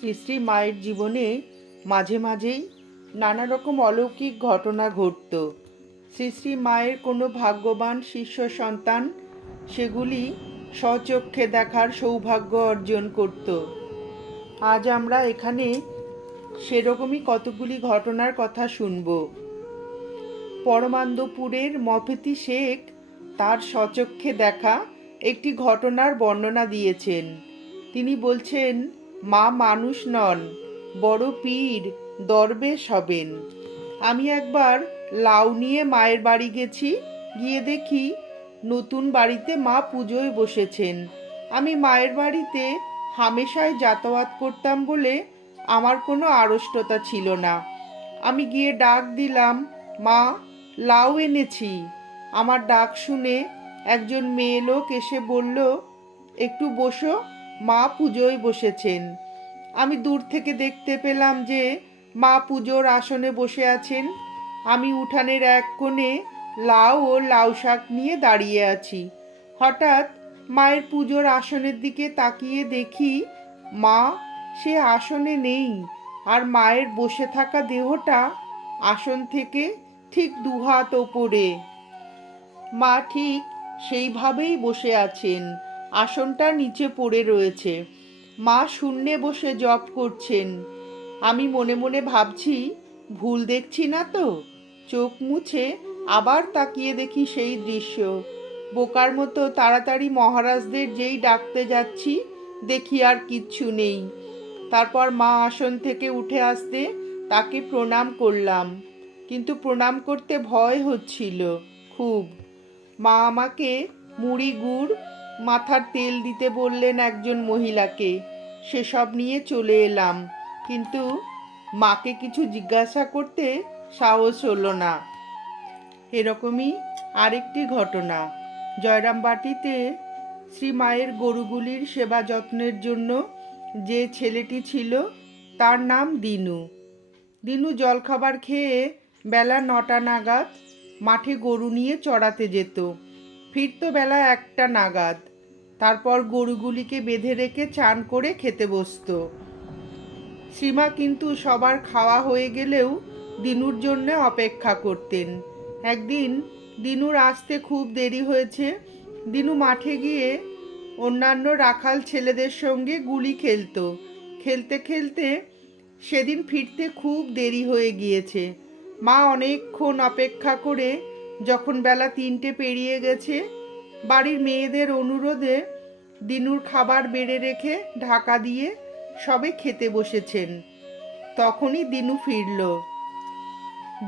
শ্রী মায়ের জীবনে মাঝে মাঝেই নানা রকম অলৌকিক ঘটনা ঘটত। শ্রী মায়ের কোনো ভাগ্যবান শিষ্য সন্তান সেগুলি স্বচক্ষে দেখার সৌভাগ্য অর্জন করত। আজ আমরা এখানে সেরকমই কতগুলি ঘটনার কথা শুনব। পরমান্দপুরের মফেতি শেখ তার স্বচক্ষে দেখা একটি ঘটনার বর্ণনা দিয়েছেন। তিনি বলছেন মা মানুষ নন, বড় পীর দরবেশ হবেন। আমি একবার লাউ নিয়ে মায়ের বাড়ি গেছি, গিয়ে দেখি নতুন বাড়িতে মা পুজোয় বসেছেন। আমি মায়ের বাড়িতে হামেশায় যাতায়াত করতাম বলে আমার কোনো আড়ষ্টতা ছিল না। আমি গিয়ে ডাক দিলাম, মা, লাউ এনেছি। আমার ডাক শুনে একজন মেয়ে লোক এসে বলল, একটু বসো। মা পুজোয় বসেছেন। আমি দূর থেকে দেখতে পেলাম যে মা পুজোর আসনে বসে আছেন। আমি উঠানের এক কোণে লাউ ও লাউ শাক নিয়ে দাঁড়িয়ে আছি। হঠাৎ মায়ের পুজোর আসনের দিকে তাকিয়ে দেখি, মা, সে আসনে নেই আর মায়ের বসে থাকা দেহটা আসন থেকে ঠিক দুহাত ওপরে। মা ঠিক সেইভাবেই বসে আছেন। আসনটা নিচে পড়ে রয়েছে। মা শূন্যে বসে জপ করছেন। আমি মনে মনে ভাবছি, ভুল দেখছি না তো? চোখ মুছে আবার তাকিয়ে দেখি সেই দৃশ্য। বোকার মতো তাড়াতাড়ি মহারাজদের যেই ডাকতে যাচ্ছি, দেখি আর কিচ্ছু নেই। তারপর মা আসন থেকে উঠে আসতে তাকে প্রণাম করলাম। কিন্তু প্রণাম করতে ভয় হচ্ছিল খুব। মা আমাকে মুড়ি, গুড় মাথার তেল দিতে বললেন একজন মহিলাকে। সেসব নিয়ে চলে এলাম। কিন্তু মাকে কিছু জিজ্ঞাসা করতে সাহস হলো না। এরকমই আরেকটি ঘটনা। জয়রামবাটিতে শ্রী মায়ের গরুগুলির সেবা যত্নের জন্য যে ছেলেটি ছিল, তার নাম দিনু। দিনু জলখাবার খেয়ে বেলা নটা নাগাদ মাঠে গরু নিয়ে চড়াতে যেত। ফিরতো বেলা একটা নাগাদ। তারপর গরুগুলিকে বেঁধে রেখে চান করে খেতে বসতো। সীমা কিন্তু সবার খাওয়া হয়ে গেলেও দিনুর জন্য অপেক্ষা করতেন। একদিন দিনুর আসতে খুব দেরি হয়েছে। দিনু মাঠে গিয়ে অন্যান্য রাখাল ছেলেদের সঙ্গে গুলি খেলতো। খেলতে খেলতে সেদিন ফিরতে খুব দেরি হয়ে গিয়েছে। মা অনেকক্ষণ অপেক্ষা করে যখন বেলা তিনটে পেরিয়ে গেছে বাড়ির মেয়েদের অনুরোধে দিনুর খাবার বেড়ে রেখে ঢাকা দিয়ে সবে খেতে বসেছেন। তখনই দিনু ফিরল।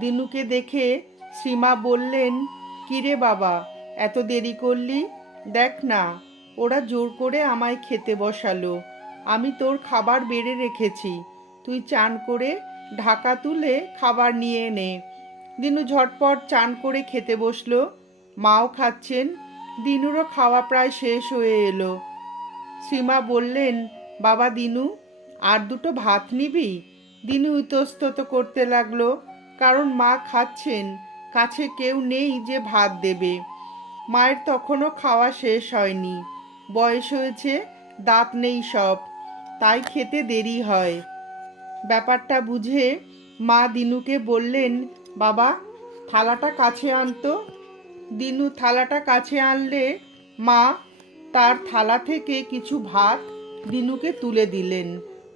দিনুকে দেখে শ্রীমা বললেন, কিরে বাবা, এত দেরি করলি? দেখ না, ওরা জোর করে আমায় খেতে বসালো। আমি তোর খাবার বেড়ে রেখেছি। তুই চান করে ঢাকা তুলে খাবার নিয়ে নে। দিনু ঝটপট চান করে খেতে বসল। মাও খাচ্ছেন দিনুরও খাওয়া প্রায় শেষ হয়ে এলো। শ্রীমা বললেন, বাবা দিনু, আর দুটো ভাত নিবি? দিনু ইতস্তত করতে লাগল, কারণ মা খাচ্ছেন, কাছে কেউ নেই যে ভাত দেবে। মায়ের তখনও খাওয়া শেষ হয়নি। বয়স হয়েছে, দাঁত নেই সব, তাই খেতে দেরি হয়। ব্যাপারটা বুঝে মা দিনুকে বললেন, বাবা, থালাটা কাছে আনতো। দিনু থালাটা কাছে আনলে মা তার থালা থেকে কিছু ভাত দিনুকে তুলে দিলেন।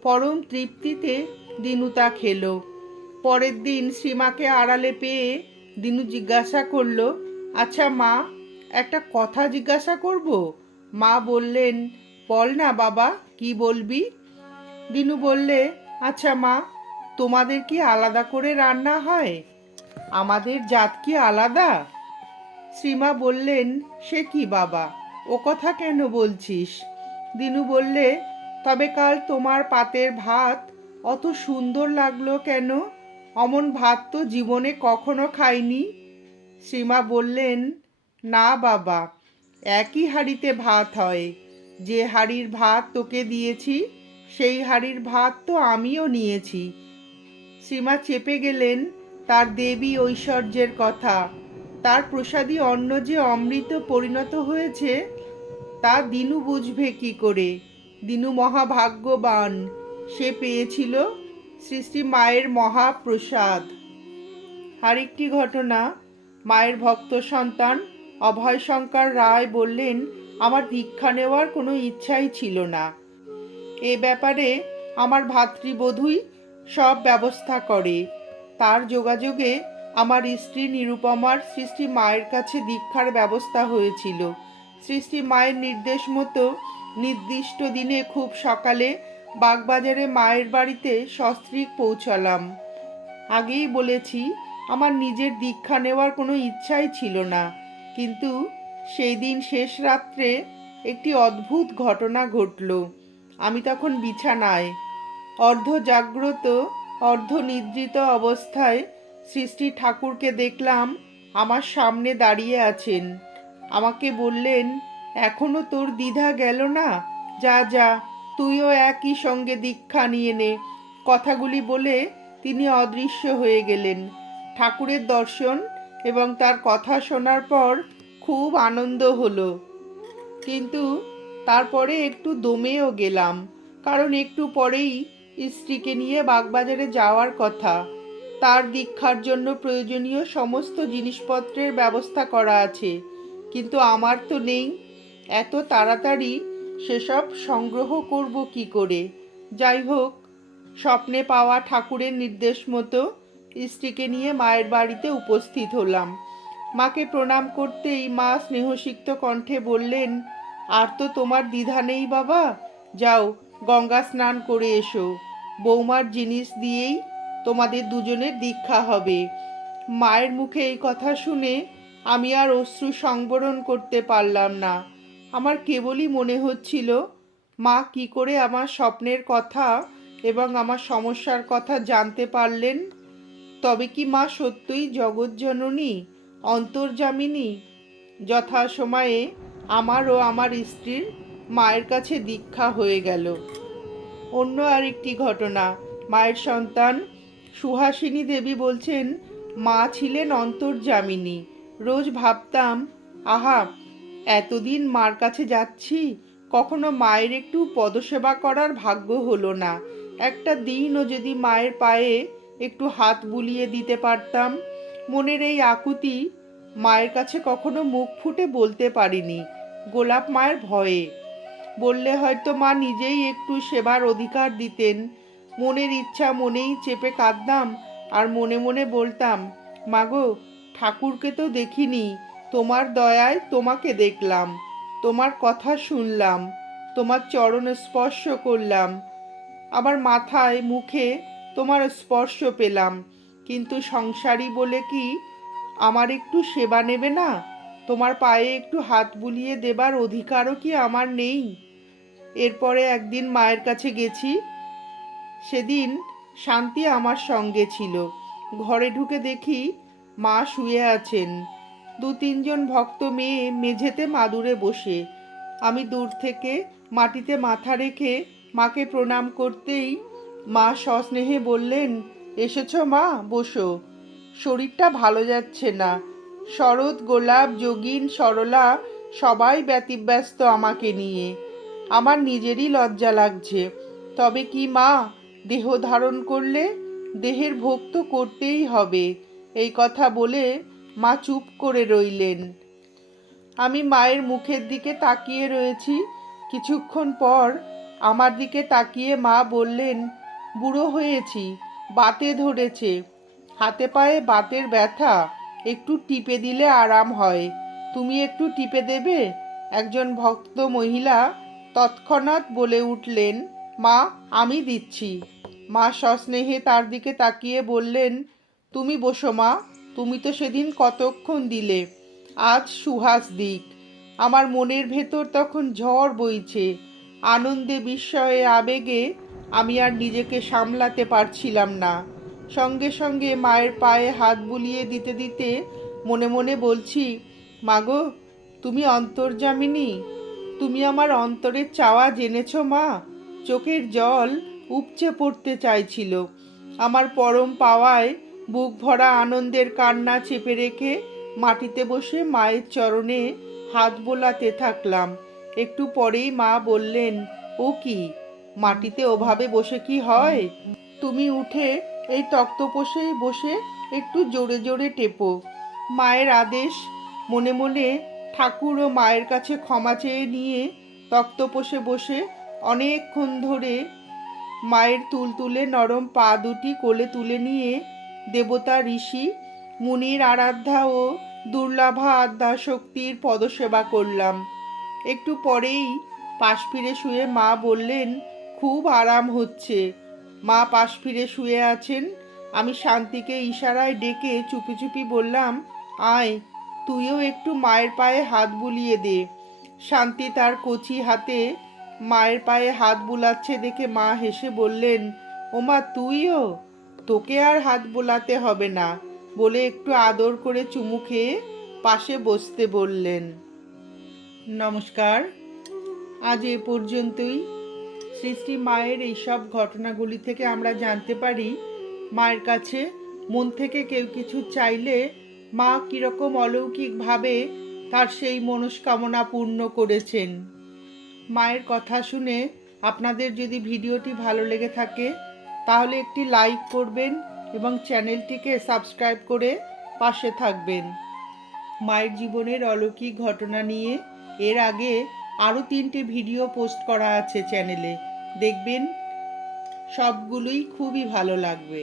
পরম তৃপ্তিতে দিনু তা খেলো। পরের দিন সীমাকে আড়ালে পেয়ে দিনু জিজ্ঞাসা করল আচ্ছা মা, একটা কথা জিজ্ঞাসা করব? মা বললেন, বল না বাবা, কি বলবি? দিনু বললে আচ্ছা মা, তোমাদের কি আলাদা করে রান্না হয়? আমাদের জাত কি আলাদা? শ্রীমা বললেন, সে কি বাবা? ও কথা কেন বলছিস? দিনু বললে, তবে কাল তোমার পাতের ভাত অত সুন্দর লাগল কেন? অমন ভাত তো জীবনে কখনো খাইনি। শ্রীমা বললেন, না বাবা, একই হাঁড়িতে ভাত হয়। যে হাঁড়ির ভাত তোকে দিয়েছি, সেই হাঁড়ির ভাত তো আমিও নিয়েছি। শ্রীমা চেপে গেলেন তার দেবী ঐশ্বর্যের কথা। তার প্রসাদী অন্ন যে অমৃত পরিণত হয়েছে, তা দিনু বুঝবে কি করে? দিনু মহাভাগ্যবান। সে পেয়েছিল সৃষ্টি মায়ের মহাপ্রসাদ। আরেকটি ঘটনা, মায়ের ভক্ত সন্তান অভয় শঙ্কর রায় বললেন, আমার দীক্ষা নেওয়ার কোনো ইচ্ছাই ছিল না। এ ব্যাপারে আমার ভাতৃবধূই সব ব্যবস্থা করে। তার যোগাযোগে আমার স্ত্রী নিরুপমার সৃষ্টি মায়ের কাছে দীক্ষার ব্যবস্থা হয়েছিল। সৃষ্টি মায়ের নির্দেশ মতো নির্দিষ্ট দিনে খুব সকালে বাগবাজারে মায়ের বাড়িতে সস্ত্রীক পৌঁছালাম। আগেই বলেছি, আমার নিজের দীক্ষা নেওয়ার কোনো ইচ্ছাই ছিল না। কিন্তু সেই দিন শেষ রাত্রে একটি অদ্ভুত ঘটনা ঘটল। আমি তখন বিছানায় অর্ধ জাগ্রত অর্ধ নিদ্রিত অবস্থায় সৃষ্টি ঠাকুরকে দেখলাম আমার সামনে দাঁড়িয়ে আছেন। আমাকে বললেন, এখনও তোর দ্বিধা গেল না? যা যা, তুইও একই সঙ্গে দীক্ষা নিয়ে নে। কথাগুলি বলে তিনি অদৃশ্য হয়ে গেলেন। ঠাকুরের দর্শন এবং তার কথা শোনার পর খুব আনন্দ হলো। কিন্তু তারপরে একটু দমেও গেলাম, কারণ একটু পরেই স্ত্রীকে নিয়ে বাগবাজারে যাওয়ার কথা। তার দীক্ষার জন্য প্রয়োজনীয় সমস্ত জিনিসপত্রের ব্যবস্থা করা আছে। কিন্তু আমার তো নেই। এত তাড়াতাড়ি সেসব সংগ্রহ করব কি করে? যাই হোক, স্বপ্নে পাওয়া ঠাকুরের নির্দেশ মতো স্ত্রীকে নিয়ে মায়ের বাড়িতে উপস্থিত হলাম। মাকে প্রণাম করতেই মা স্নেহসিক্ত কণ্ঠে বললেন, আর তো তোমার দ্বিধা নেই বাবা। যাও গঙ্গা স্নান করে এসো। বৌমার জিনিস দিয়েই তোমাদের দুজনের দীক্ষা হবে। মায়ের মুখে এই কথা শুনে আমি আর অশ্রু সংবরণ করতে পারলাম না। আমার কেবলই মনে হচ্ছিল, মা কি করে আমার স্বপ্নের কথা এবং আমার সমস্যার কথা জানতে পারলেন? তবে কি মা সত্যই জগৎজননী অন্তর্জামিনী যথাসময়ে আমার ও আমার স্ত্রীর মায়ের কাছে দীক্ষা হয়ে গেল। অন্য আরেকটি ঘটনা, মায়ের সন্তান সুহাসিনী দেবী বলছেন, মা ছিলেন অন্তর্জামিনী রোজ ভাবতাম, আহা, এতদিন মার কাছে যাচ্ছি, কখনো মায়ের একটু পদসেবা করার ভাগ্য হলো না। একটা দিনও যদি মায়ের পায়ে একটু হাত বুলিয়ে দিতে পারতাম, মনের এই আকুতি মায়ের কাছে কখনো মুখ ফুটে বলতে পারিনি, গোলাপ মায়ের ভয়ে। বললে হয়তো মা নিজেই একটু সেবার অধিকার দিতেন মনের ইচ্ছা মনেই চেপে কাঁদতাম আর মনে মনে বলতাম, মাগো, ঠাকুরকে তো দেখিনি, তোমার দয়ায় তোমাকে দেখলাম, তোমার কথা শুনলাম, তোমার চরণ স্পর্শ করলাম, আবার মাথায় মুখে তোমার স্পর্শ পেলাম, কিন্তু সংসারী বলে কি আমার একটু সেবা নেবে না? তোমার পায়ে একটু হাত বুলিয়ে দেবার অধিকারও কি আমার নেই? এরপরে একদিন মায়ের কাছে গেছি সেদিন শান্তি আমার সঙ্গে ছিল। ঘরে ঢুকে দেখি মা শুয়ে আছেন। দু তিনজন ভক্ত মেয়ে মেঝেতে মাদুরে বসে। আমি দূর থেকে মাটিতে মাথা রেখে মাকে প্রণাম করতেই মা সস্নেহে বললেন, এসেছ মা, বসো। শরীরটা ভালো যাচ্ছে না। শরৎ, গোলাপ, যোগিন, সরলা সবাই ব্যতিব্যস্ত আমাকে নিয়ে। আমার নিজেরই লজ্জা লাগছে। তবে কি মা দেহ ধারণ করলে দেহের ভোগ তো করতেই হবে। এই কথা বলে মা চুপ করে রইলেন। আমি মায়ের মুখের দিকে তাকিয়ে রয়েছি। কিছুক্ষণ পর আমার দিকে তাকিয়ে মা বললেন, বুড়ো হয়েছি, বাতে ধরেছে। হাতে পায়ে বাতের ব্যথা, একটু টিপে দিলে আরাম হয়। তুমি একটু টিপে দেবে? একজন ভক্ত মহিলা তৎক্ষণাৎ বলে উঠলেন, মা, আমি দিচ্ছি। মা সস্নেহে তার দিকে তাকিয়ে বললেন, তুমি বসো মা, তুমি তো সেদিন কতক্ষণ দিলে? আজ সুহাস দিক। আমার মনের ভেতর তখন ঝড় বইছে। আনন্দে বিস্ময়ে আবেগে আমি আর নিজেকে সামলাতে পারছিলাম না। সঙ্গে সঙ্গে মায়ের পায়ে হাত বুলিয়ে দিতে দিতে মনে মনে বলছি, মাগো, তুমি অন্তর্জামিনী তুমি আমার অন্তরের চাওয়া জেনেছ মা? চোখের জল উপচে পড়তে চাইছিল। আমার পরম পাওয়ায় বুক ভরা আনন্দের কান্না চেপে রেখে মাটিতে বসে মায়ের চরণে হাত বোলাতে থাকলাম। একটু পরেই মা বললেন, ও কি, মাটিতে ওভাবে বসে কি হয়? তুমি উঠে এই তক্তপোষে বসে একটু জোরে জোরে টেপো। মায়ের আদেশ মনে মনে ঠাকুর ও মায়ের কাছে ক্ষমা চেয়ে নিয়ে তক্তপোষে বসে অনেকক্ষণ ধরে মায়ের তুলতুলে নরম পা দুটি কোলে তুলে নিয়ে দেবতা, ঋষি, মুনির আরাধ্যা ও দুর্লভা আধ্যা শক্তির পদসেবা করলাম। একটু পরেই পাশ ফিরে শুয়ে মা বললেন, খুব আরাম হচ্ছে। মা পাশ ফিরে শুয়ে আছেন। আমি শান্তিকে ইশারায় ডেকে চুপি চুপি বললাম, আয়, তুইও একটু মায়ের পায়ে হাত বুলিয়ে দে। শান্তি তার কচি হাতে মায়ের পায়ে হাত বুলাচ্ছে দেখে মা হেসে বললেন, ওমা, তুইও? তোকে আর হাত বোলাতে হবে না। বলে একটু আদর করে চুমু খেয়ে পাশে বসতে বললেন। নমস্কার। আজ এ পর্যন্তই। শ্রী মায়ের এইসব ঘটনাগুলি থেকে আমরা জানতে পারি, মায়ের কাছে মন থেকে কেউ কিছু চাইলে মা কীরকম অলৌকিকভাবে তার সেই মনস্কামনা পূর্ণ করেছেন। মায়ের কথা শুনে আপনাদের যদি ভিডিওটি ভালো লেগে থাকে, তাহলে একটি লাইক করবেন এবং চ্যানেলটিকে সাবস্ক্রাইব করে পাশে থাকবেন। মায়ের জীবনের অলৌকিক ঘটনা নিয়ে এর আগে আরও তিনটে ভিডিও পোস্ট করা আছে চ্যানেলে। দেখবেন সবগুলোই খুবই ভালো লাগবে।